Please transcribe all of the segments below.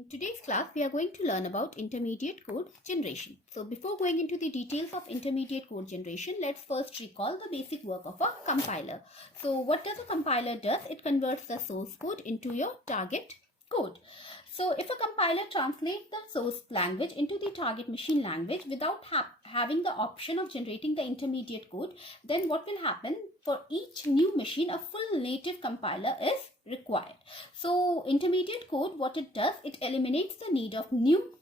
In today's class, we are going to learn about intermediate code generation. So before going into the details of intermediate code generation, let's first recall the basic work of a compiler. So what does a compiler does? It converts the source code into your target code. So if a compiler translates the source language into the target machine language without having the option of generating the intermediate code, then what will happen? For each new machine, a full native compiler is required. So intermediate code, what it does, it eliminates the need of new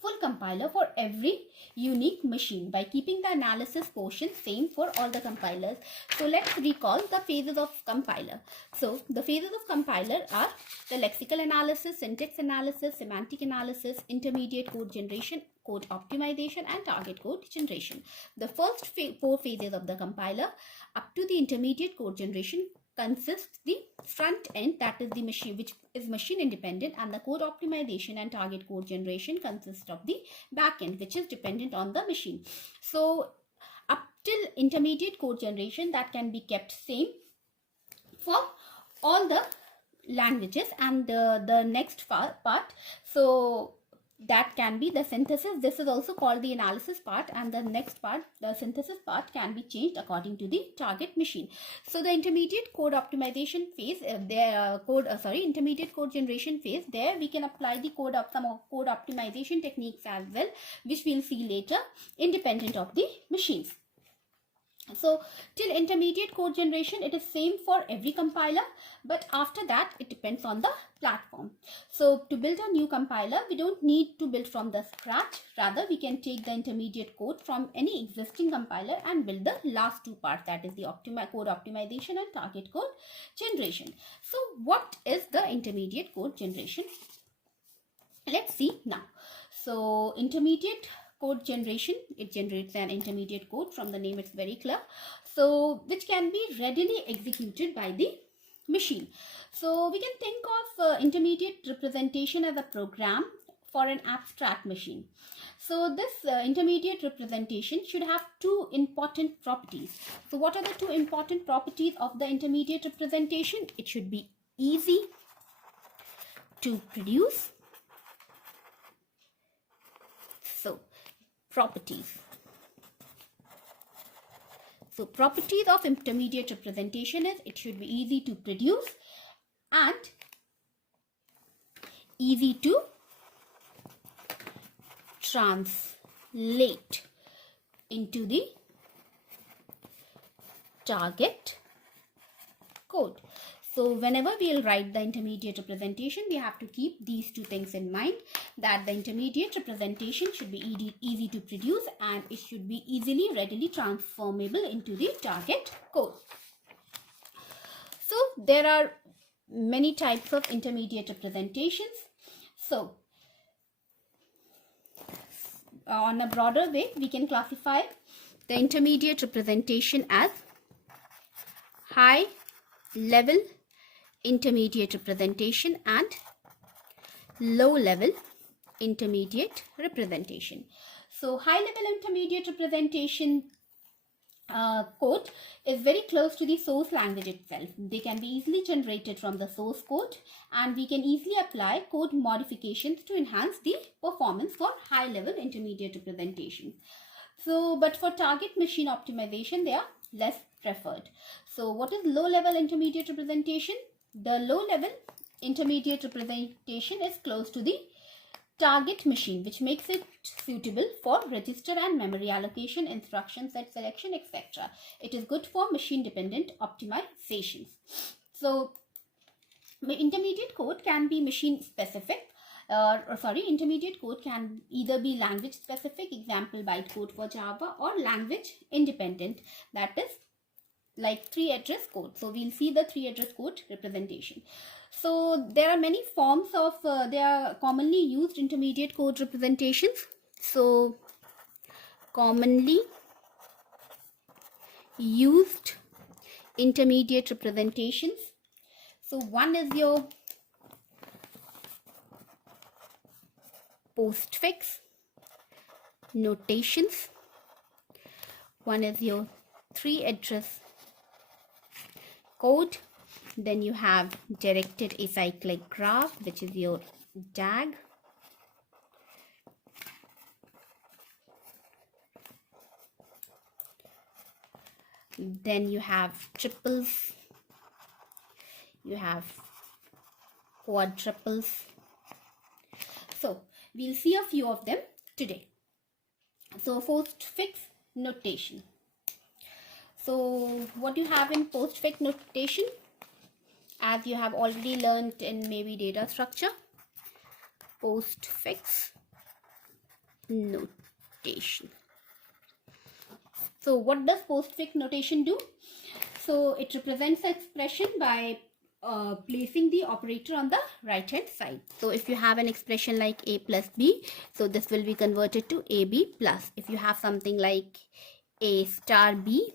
full compiler for every unique machine by keeping the analysis portion same for all the compilers. So let's recall the phases of compiler. So the phases of compiler are the lexical analysis, syntax analysis, semantic analysis, intermediate code generation, code optimization, and target code generation. The first four phases of the compiler up to the intermediate code generation consists the front end, that is the machine, which is machine independent, and the code optimization and target code generation consists of the back end, which is dependent on the machine. So up till intermediate code generation, that can be kept same for all the languages, and the next part, so that can be the synthesis. This is also called the analysis part, and the next part, the synthesis part, can be changed according to the target machine. So the intermediate code optimization phase, intermediate code generation phase, there we can apply the some code optimization techniques as well, which we'll see later, independent of the machines. So till intermediate code generation, it is same for every compiler, but after that it depends on the platform. So to build a new compiler, we don't need to build from the scratch. Rather, we can take the intermediate code from any existing compiler and build the last two parts, that is the code optimization and target code generation. So what is the intermediate code generation? Let's see now. So intermediate code generation, it generates an intermediate code. From the name, it's very clear. So which can be readily executed by the machine. So we can think of intermediate representation as a program for an abstract machine. So this intermediate representation should have two important properties. So what are the two important properties of the intermediate representation? It should be easy to produce. So properties. So properties of intermediate representation is it should be easy to produce and easy to translate into the target code. So whenever we'll write the intermediate representation, we have to keep these two things in mind, that the intermediate representation should be easy to produce and it should be easily, readily transformable into the target code. So there are many types of intermediate representations. So on a broader way, we can classify the intermediate representation as high level intermediate representation and low level intermediate representation. So high level intermediate representation code is very close to the source language itself. They can be easily generated from the source code, and we can easily apply code modifications to enhance the performance for high level intermediate representation. So but for target machine optimization, they are less preferred. So what is low level intermediate representation? The low level intermediate representation is close to the target machine, which makes it suitable for register and memory allocation, instruction set selection, etc. It is good for machine dependent optimizations. So intermediate code can be machine specific. Intermediate code can either be language specific, example bytecode for Java, or language independent, that is like 3 address code. So we'll see the 3 address code representation. So there are many forms of they are commonly used intermediate code representations. So commonly used intermediate representations. So one is your postfix notations. One is your 3 address code. Then you have directed acyclic graph, which is your DAG, then you have triples, you have quadruples. So we'll see a few of them today. So postfix notation. So what you have in postfix notation, as you have already learned in maybe data structure, postfix notation. So what does postfix notation do? So it represents the expression by placing the operator on the right hand side. So if you have an expression like a plus b, so this will be converted to ab plus. If you have something like a star b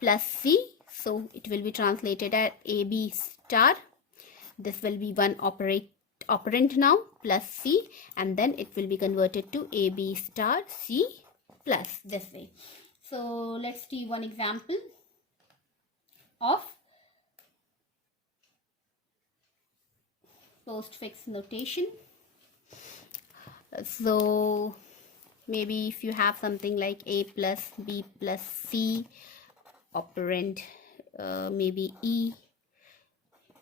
plus c, so it will be translated as ab star. This will be one operand now plus c, and then it will be converted to ab star c plus, this way. So let's see one example of postfix notation. So maybe if you have something like a plus b plus c, operand maybe e,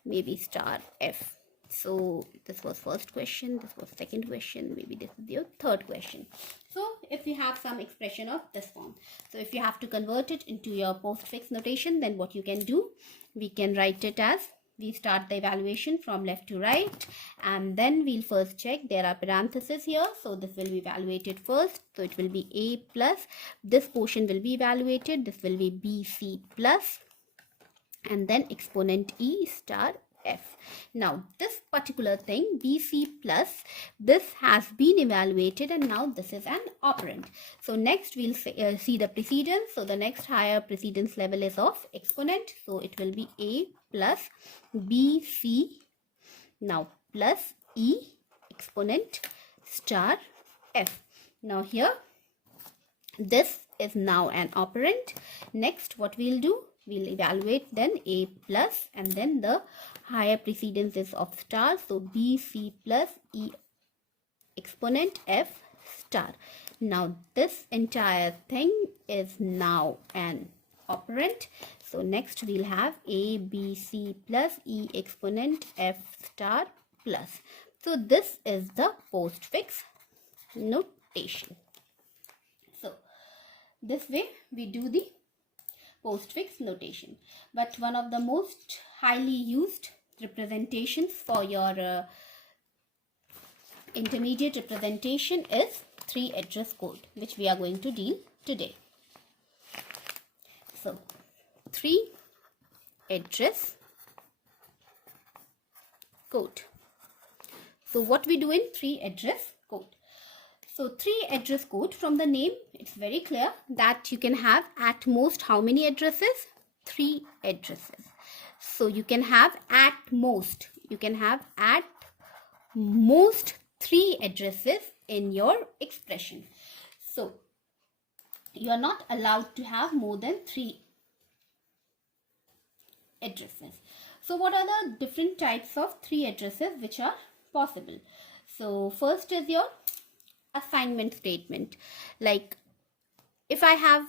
maybe star f. So this was first question, this was second question, maybe this is your third question. So if you have some expression of this form, so if you have to convert it into your postfix notation, then what you can do, we can write it as, we start the evaluation from left to right, and then we'll first check there are parentheses here, so this will be evaluated first. So it will be a plus, this portion will be evaluated, this will be bc plus, and then exponent e star f. Now this particular thing bc plus, this has been evaluated, and now this is an operand. So next we'll see the precedence. So the next higher precedence level is of exponent, so it will be a plus bc now plus e exponent star f. Now here this is now an operand. Next what we'll do, we'll evaluate then a plus, and then the higher precedence is of star, so bc plus e exponent f star. Now this entire thing is now an operand. So next we'll have a bc plus e exponent f star plus. So this is the postfix notation. So this way we do the postfix notation. But one of the most highly used representations for your intermediate representation is 3 address code, which we are going to deal today. So 3 address code. So what we do in 3 address code? So 3 address code, from the name it's very clear that you can have at most how many addresses? 3 addresses. So you can have at most 3 addresses in your expression. So you are not allowed to have more than 3 addresses. So what are the different types of 3 addresses which are possible? So first is your assignment statement. Like if I have,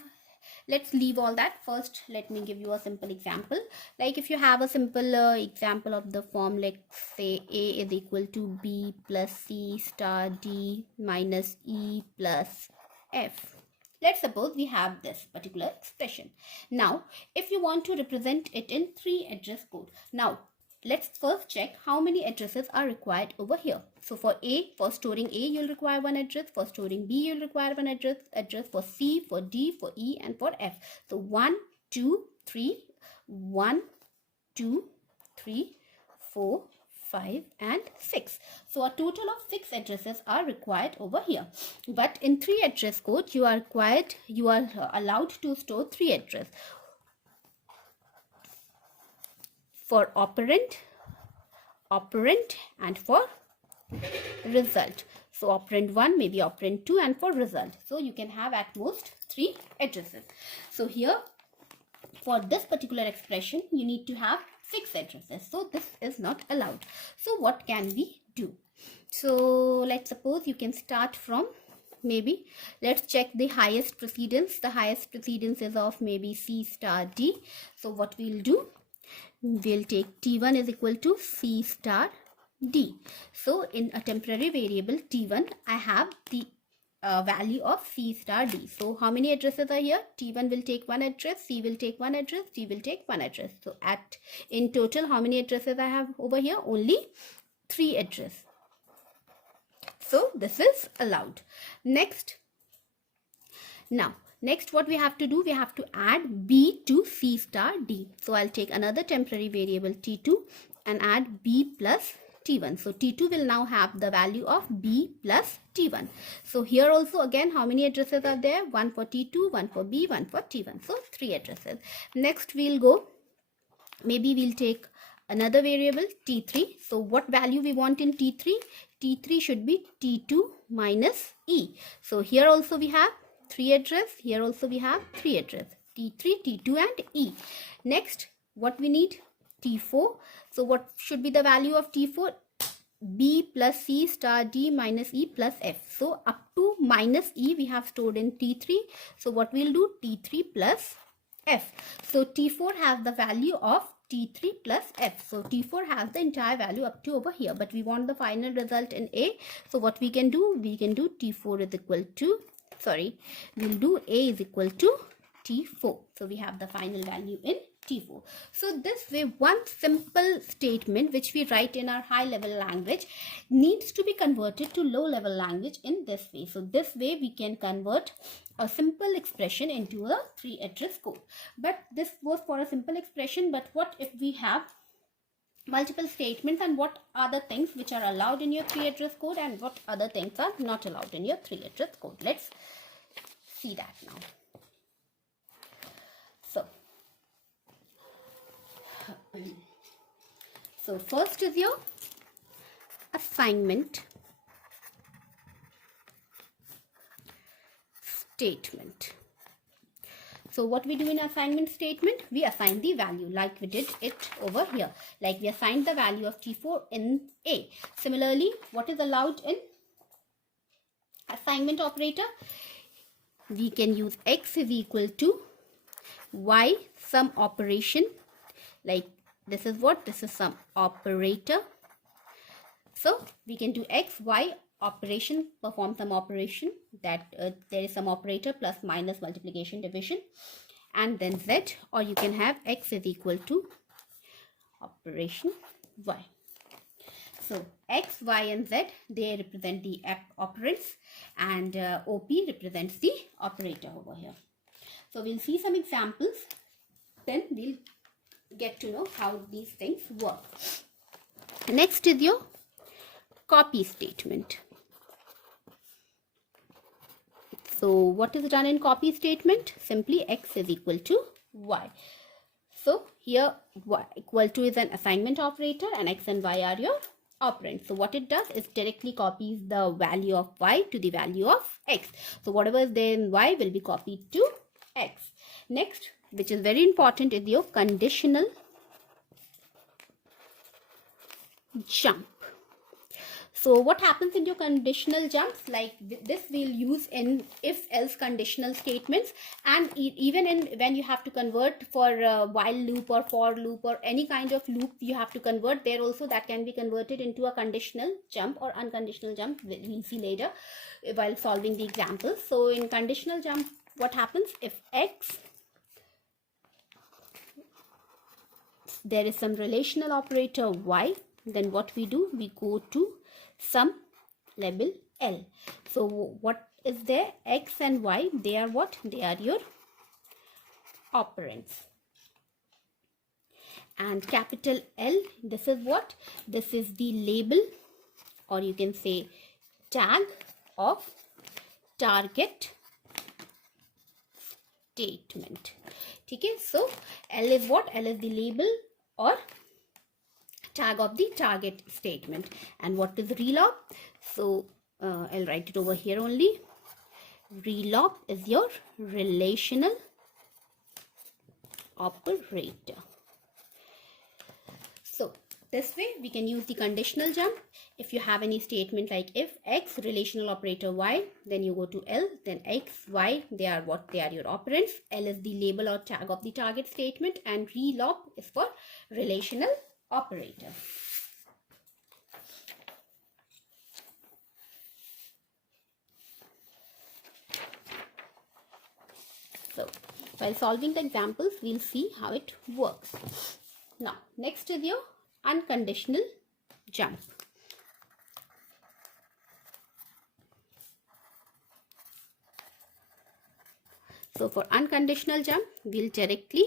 let's leave all that. First let me give you a simple example. Like if you have a simple example of the form, like say a is equal to b plus c star d minus e plus f. Let's suppose we have this particular expression. Now if you want to represent it in 3 address code, now let's first check how many addresses are required over here. So for A, for storing A, you'll require 1 address. For storing B, you'll require 1 address. For C, for D, for E, and for F. So 1, 2, 3, 1, 2, 3, 4, 5, and 6. So a total of 6 addresses are required over here. But in 3 address code, you are allowed to store 3 addresses. For operand, and for result. So operand 1, maybe operand 2, and for result. So you can have at most 3 addresses. So here for this particular expression you need to have 6 addresses. So this is not allowed. So what can we do? So let's suppose you can start from, maybe let's check the highest precedence. The highest precedence is of maybe C star D. So what we'll do, we'll take T1 is equal to C star D. So in a temporary variable T1, I have the value of C star D. So how many addresses are here? T1 will take one address, C will take one address, D will take one address. So in total, how many addresses I have over here? Only 3 addresses. So this is allowed. Next what we have to do, we have to add B to C star D. So I'll take another temporary variable T2 and add B plus T1. So T2 will now have the value of B plus T1. So here also again, how many addresses are there? One for T2, one for B, one for T1. So 3 addresses. Next we'll go, maybe we'll take another variable T3. So what value we want in T3? T3 should be T2 minus E. So here also we have 3 address. Here also we have 3 address. T3, T2 and E. Next, what we need? T4. So what should be the value of T4? B plus C star D minus E plus F. So up to minus E we have stored in T3. So what we'll do? T3 plus F. So T4 has the value of T3 plus F. So T4 has the entire value up to over here, but we want the final result in A. So what we can do? We can do T4 is equal to, we'll do A is equal to T4. So we have the final value in T4. So this way, one simple statement which we write in our high level language needs to be converted to low level language in this way. So this way we can convert a simple expression into a 3 address code. But this was for a simple expression. But what if we have multiple statements, and what are the things which are allowed in your 3 address code and what other things are not allowed in your 3 address code? Let's see that now. So first is your assignment statement. So what we do in assignment statement, we assign the value like we did it over here. Like we assigned the value of T4 in A. Similarly, what is allowed in assignment operator? We can use X is equal to Y, some operation. Like this is what? This is some operator. So we can do X, Y operation, perform some operation that there is some operator plus minus multiplication division, and then Z, or you can have X is equal to operation Y. So X, Y and Z, they represent the operands, and OP represents the operator over here. So we'll see some examples, then we'll get to know how these things work. Next is your copy statement. So what is done in copy statement? Simply X is equal to Y. So here Y equal to is an assignment operator and X and Y are your operands. So what it does is directly copies the value of Y to the value of X. So whatever is there in Y will be copied to X. Next, which is very important, is your conditional jump. So what happens in your conditional jumps? Like this we'll use in if-else conditional statements, and even in when you have to convert for a while loop or for loop or any kind of loop you have to convert, there also that can be converted into a conditional jump or unconditional jump. We'll see later while solving the examples. So in conditional jump, what happens? If X, there is some relational operator Y, then what we do? We go to some label L. So what is there? X and Y, they are what? They are your operands. And capital L, this is what? This is the label, or you can say tag of target statement. Okay, so L is what? L is the label or tag of the target statement. And what is relop? So I'll write it over here only. Relop is your relational operator. So this way we can use the conditional jump. If you have any statement like if x relational operator y, then you go to L, then x, y, they are your operands. L is the label or tag of the target statement, and relop is for relational operator. So while solving the examples, we'll see how it works. Now, next is your unconditional jump. So for unconditional jump, we'll directly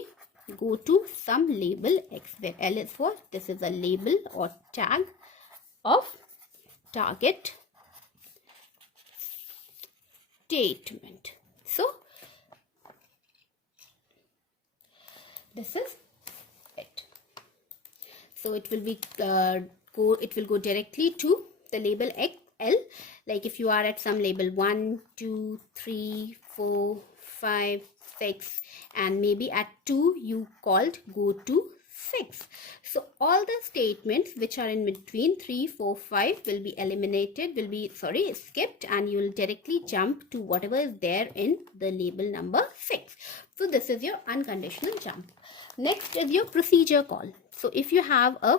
go to some label x, where L is for, this is a label or tag of target statement. So this is it. So it will be go directly to the label L. Like if you are at some label 1, 2, 3, 4, 5, 6, and maybe at 2 you called go to 6. So all the statements which are in between 3, 4, 5 will be eliminated, skipped, and you will directly jump to whatever is there in the label number 6. So this is your unconditional jump. Next is your procedure call. So if you have a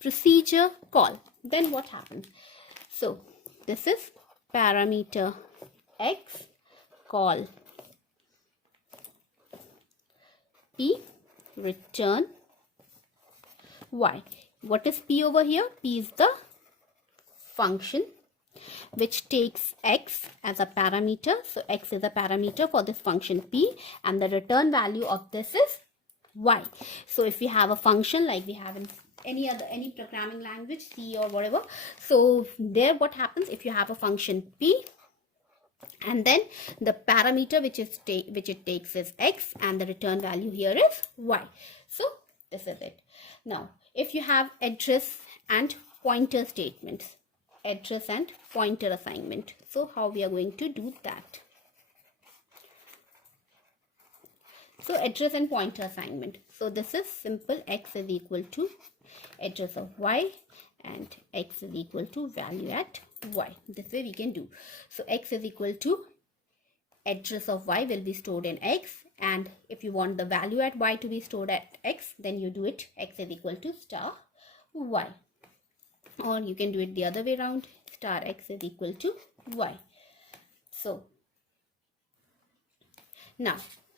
procedure call, then what happens? So this is parameter x call p return y. What is p over here? P is the function which takes x as a parameter. So x is a parameter for this function p, and the return value of this is y. So if we have a function like we have in any programming language, C or whatever, so there what happens, if you have a function p and then the parameter which it takes is x, and the return value here is y. So this is it. Now if you have address and pointer statements, address and pointer assignment, so how we are going to do that? So address and pointer assignment. So this is simple. X is equal to address of y, and x is equal to value at y. This way we can do. So x is equal to address of y will be stored in x, and if you want the value at y to be stored at x, then you do it x is equal to star y, or you can do it the other way around, star x is equal to y. So now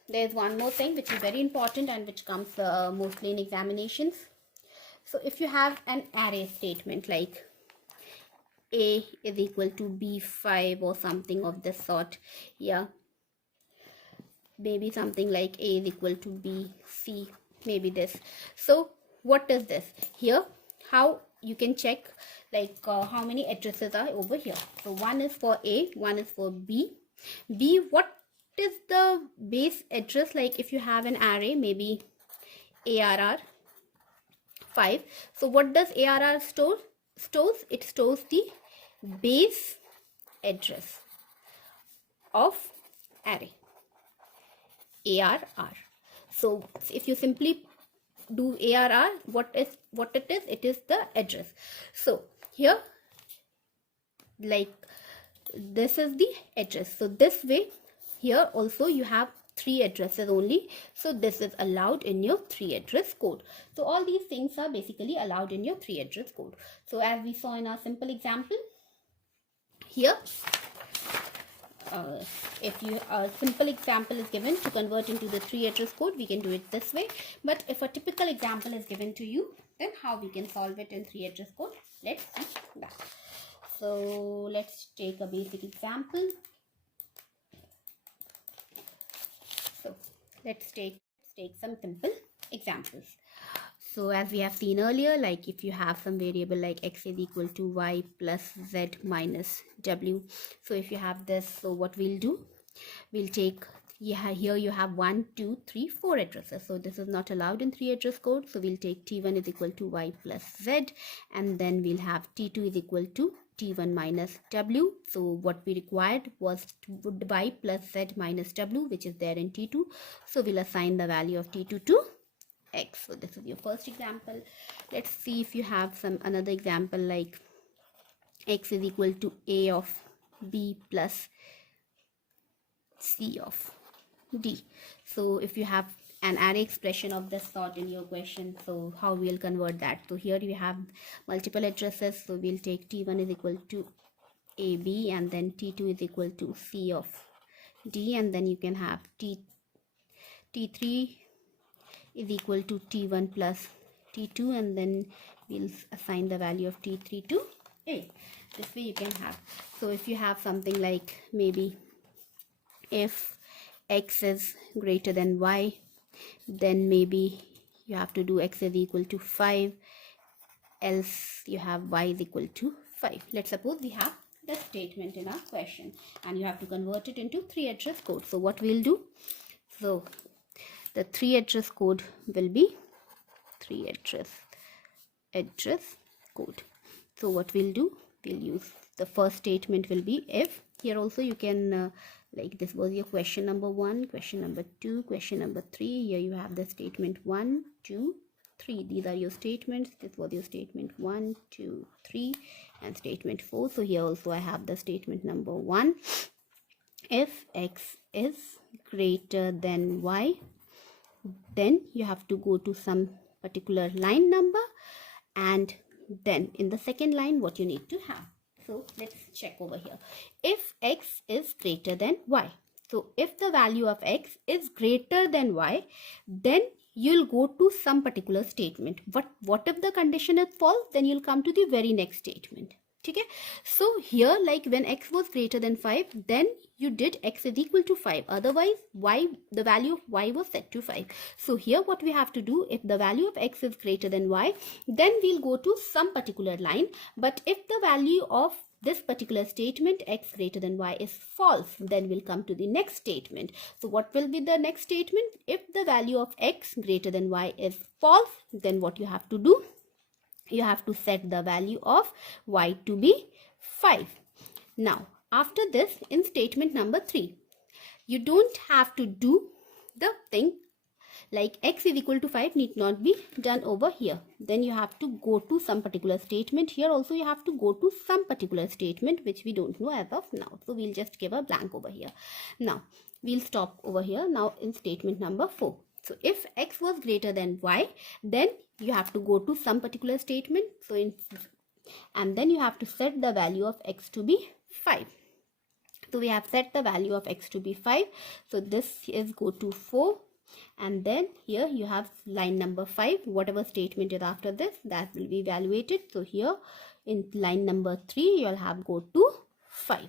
there's one more thing which is very important and which comes mostly in examinations. So if you have an array statement like a is equal to b5 or something of this sort, yeah, maybe something like a is equal to b, c, maybe this. So what is this here? How you can check like how many addresses are over here? So one is for a, one is for b. What is the base address? Like if you have an array, maybe ARR 5. So what does ARR stores? It stores the base address of array ARR. So if you simply do ARR, what it is? It is the address. So here, like this is the address. So this way, here also you have 3 addresses only. So this is allowed in your 3 address code. So all these things are basically allowed in your 3 address code. So as we saw in our simple example, here if a simple example is given to convert into the 3 address code, we can do it this way. But if a typical example is given to you, then how we can solve it in 3 address code? Let's see that. So let's take a basic example. So let's take some simple examples. So as we have seen earlier, like if you have some variable like x is equal to y plus z minus w. So if you have this, so what we'll do, we'll take, here you have 1, 2, 3, 4 addresses. So this is not allowed in 3 address code. So we'll take t1 is equal to y plus z, and then we'll have t2 is equal to t1 minus w. So what we required was y plus z minus w, which is there in t2. So we'll assign the value of t2 to x. So this is your first example. Let's see if you have some another example like x is equal to a of b plus c of d. So if you have an array expression of this sort in your question, so how we'll convert that? So here you have multiple addresses, so we'll take t1 is equal to ab, and then t2 is equal to c of d, and then you can have t3 is equal to t1 plus t2, and then we'll assign the value of t3 to a. This way you can have. So if you have something like maybe if x is greater than y, then maybe you have to do x is equal to 5, else you have y is equal to 5. Let's suppose we have the statement in our question and you have to convert it into 3 address code. So what we'll do, so the 3 address code will be 3 address code. So what we'll do, we'll use the first statement will be if. Here also you can like this was your question number 1, question number 2, question number 3. Here you have the statement 1, 2, 3. These are your statements. This was your statement 1, 2, 3 and statement 4. So here also I have the statement number 1. If x is greater than y, then you have to go to some particular line number, and then in the second line what you need to have. So let's check over here. If x is greater than y, so if the value of x is greater than y, then you'll go to some particular statement. What if the condition is false? Then you'll come to the very next statement. Okay, so here like when x was greater than 5, then you did x is equal to 5, otherwise y, the value of y was set to 5. So here what we have to do, if the value of x is greater than y, then we'll go to some particular line. But if the value of this particular statement x greater than y is false, then we'll come to the next statement. So what will be the next statement? If the value of x greater than y is false, then what you have to do, you have to set the value of y to be 5. Now after this, in statement number 3, you don't have to do the thing like x is equal to 5 need not be done over here. Then you have to go to some particular statement. Here also you have to go to some particular statement which we don't know as of now. So we'll just give a blank over here. Now we'll stop over here. Now in statement number 4. So if x was greater than y, then you have to go to some particular statement. So and then you have to set the value of x to be 5. So we have set the value of x to be 5. So this is go to 4. And then here you have line number 5. Whatever statement is after this, that will be evaluated. So here in line number 3, you'll have go to 5.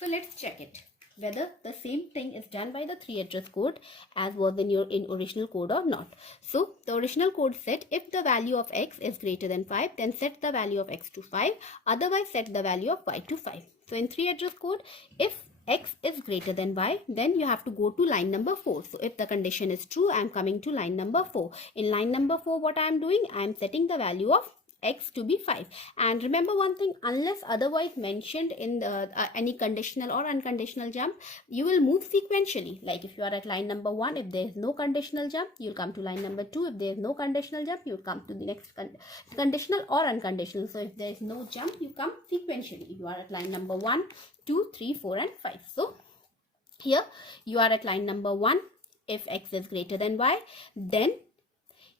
So let's check it, whether the same thing is done by the 3 address code as was in your original code or not. So the original code said if the value of x is greater than 5, then set the value of x to 5, otherwise set the value of y to 5. So in 3 address code, if x is greater than y, then you have to go to line number 4. So if the condition is true, I am coming to line number 4. In line number 4, what I am doing, I am setting the value of x to be 5. And remember one thing, unless otherwise mentioned in the any conditional or unconditional jump, you will move sequentially. Like if you are at line number 1, if there is no conditional jump, you will come to line number 2. If there is no conditional jump, you will come to the next conditional or unconditional. So if there is no jump, you come sequentially. If you are at line number 1, 2, 3, 4 and 5. So here you are at line number 1. If x is greater than y, then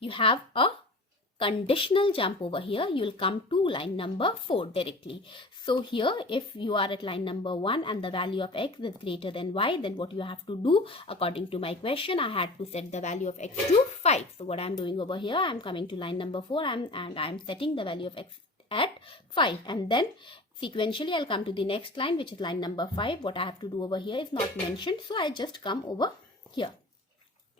you have a conditional jump over here. You will come to line number 4 directly. So here if you are at line number 1 and the value of x is greater than y, then what you have to do, according to my question, I had to set the value of x to 5. So what I am doing over here, I am coming to line number 4 and I am setting the value of x at 5, and then sequentially I'll come to the next line, which is line number 5. What I have to do over here is not mentioned, so I just come over here.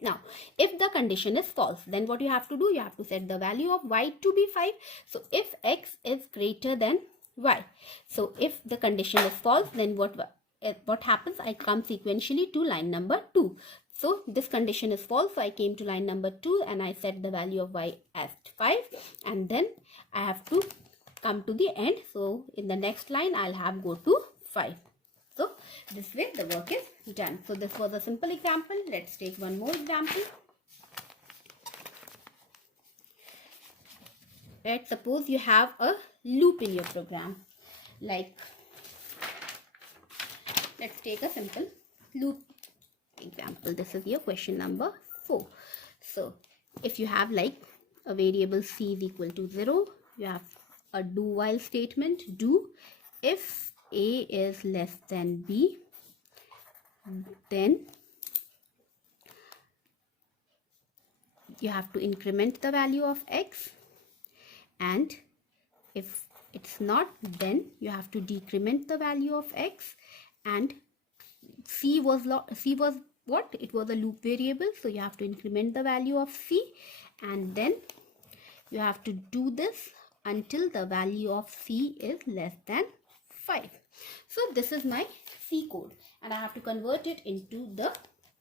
Now, if the condition is false, then what you have to do, you have to set the value of y to be 5. So if x is greater than y, so if the condition is false, then what happens, I come sequentially to line number 2. So this condition is false, so I came to line number 2 and I set the value of y as 5, and then I have to come to the end. So in the next line, I'll have go to 5. So this way the work is done. So this was a simple example. Let's take one more example. let's suppose you have a loop in your program. Like, let's take a simple loop example. This is your question number 4. So if you have like a variable c is equal to 0, you have a do while statement. Do if a is less than b, then you have to increment the value of x, and if it's not, then you have to decrement the value of x. And c was what? It was a loop variable, so you have to increment the value of c, and then you have to do this until the value of c is less than 5. So this is my C code, and I have to convert it into the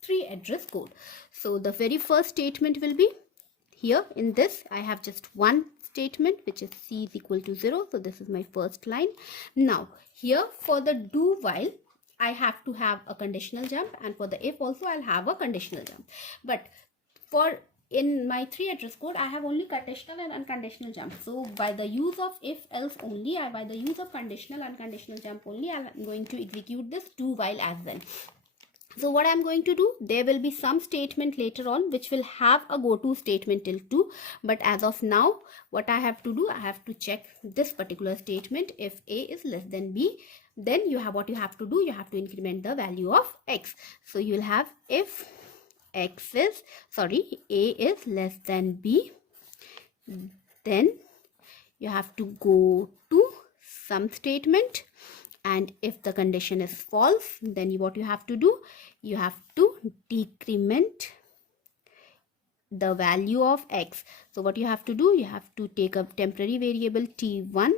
3 address code. So the very first statement will be here. In this, I have just one statement, which is c is equal to 0. So this is my first line. Now here for the do while, I have to have a conditional jump, and for the if also I'll have a conditional jump. But for in my 3 address code, I have only conditional and unconditional jump. So by the use of if else only, by the use of conditional and conditional jump only, I'm going to execute this do while as well. So what I'm going to do, there will be some statement later on which will have a go to statement till 2. But as of now, what I have to do, I have to check this particular statement. If a is less than b, then you have what you have to do, you have to increment the value of x. So you'll have if a is less than b, then you have to go to some statement, and if the condition is false, then what you have to do, you have to decrement the value of x. So what you have to do, you have to take a temporary variable t1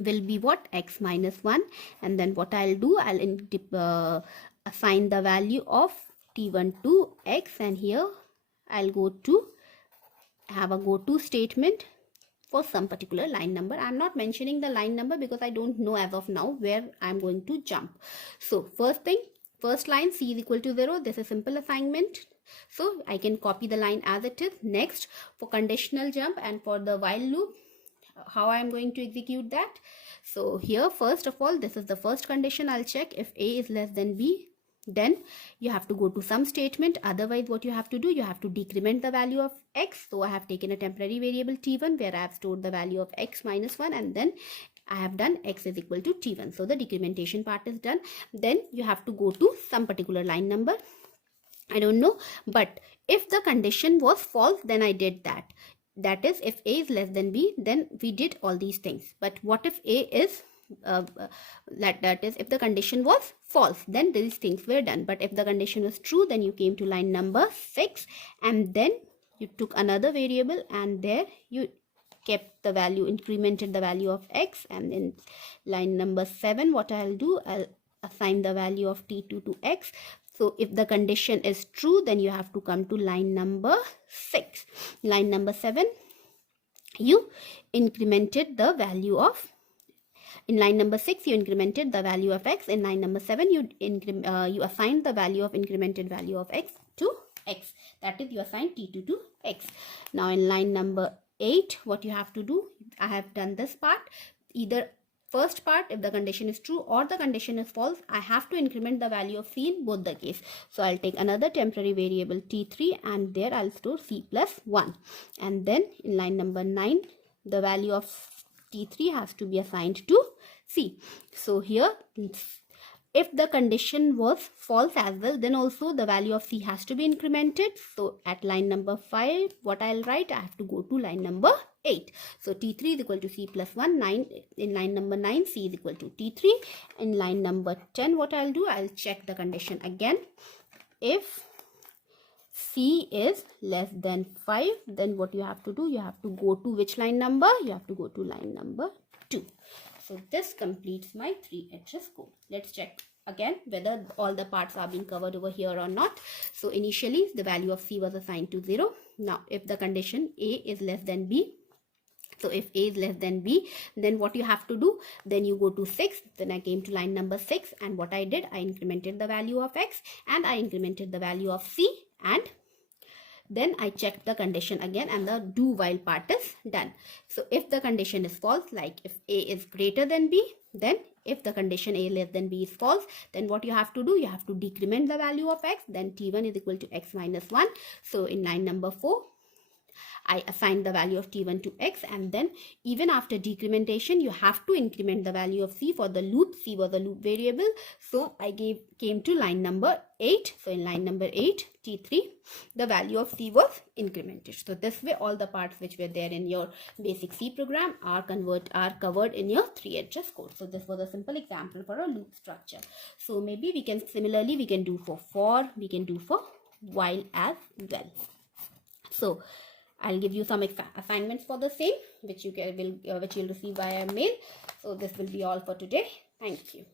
will be what? X minus 1, and then what I'll do, I'll assign the value of t1 to x, and here I'll have a go to statement for some particular line number. I'm not mentioning the line number because I don't know as of now where I'm going to jump. So first line, c is equal to 0. This is simple assignment, so I can copy the line as it is. Next, for conditional jump and for the while loop, how I'm going to execute that. So here, first of all, this is the first condition. I'll check if a is less than b, then you have to go to some statement. Otherwise, what you have to do, you have to decrement the value of x. So I have taken a temporary variable t1 where I have stored the value of x minus 1, and then I have done x is equal to t1. So the decrementation part is done. Then you have to go to some particular line number. I don't know, but if the condition was false, then I did that. That is, if a is less than b, then we did all these things. But what if a is that is, if the condition was false, then these things were done. But if the condition was true, then you came to line number 6, and then you took another variable, and there you kept the value, incremented the value of x. And in line number 7, what I'll do, I'll assign the value of t2 to x. So if the condition is true, then you have to come to line number 6. Line number 7, you incremented the value of, in line number 6, you incremented the value of x. In line number 7, you assigned the value of incremented value of x to x. That is, you assign t2 to x. Now in line number 8, what you have to do, I have done this part. Either first part, if the condition is true or the condition is false, I have to increment the value of c in both the case. So I'll take another temporary variable t3, and there I'll store c plus 1. And then in line number 9, the value of t3 has to be assigned to c. So here, if the condition was false as well, then also the value of c has to be incremented. So at line number 5, what I'll write, I have to go to line number 8. So t3 is equal to c plus 1. 9 in line number 9, c is equal to t3. In line number 10, what I'll do, I'll check the condition again. If c is less than 5, then what you have to do, you have to go to which line number? You have to go to line number 2. So this completes my 3 address code. Let's check again whether all the parts are being covered over here or not. So initially the value of c was assigned to 0. Now if the condition a is less than b, so if a is less than b, then what you have to do, then you go to 6. Then I came to line number 6, and what I did, I incremented the value of x, and I incremented the value of c, and then I check the condition again and the do while part is done. So if the condition is false, like if A is greater than B, then if the condition A less than B is false, then what you have to do, you have to decrement the value of x, then t1 is equal to x minus 1. So in line number 4, I assign the value of t1 to x, and then even after decrementation, you have to increment the value of c for the loop. C was a loop variable. So I came to line number 8. So in line number 8, t3, the value of c was incremented. So this way, all the parts which were there in your basic C program are covered in your 3HS code. So this was a simple example for a loop structure. So maybe we can similarly we can do for, we can do for while as well. So I'll give you some assignments for the same, which you'll receive via mail. So this will be all for today. Thank you.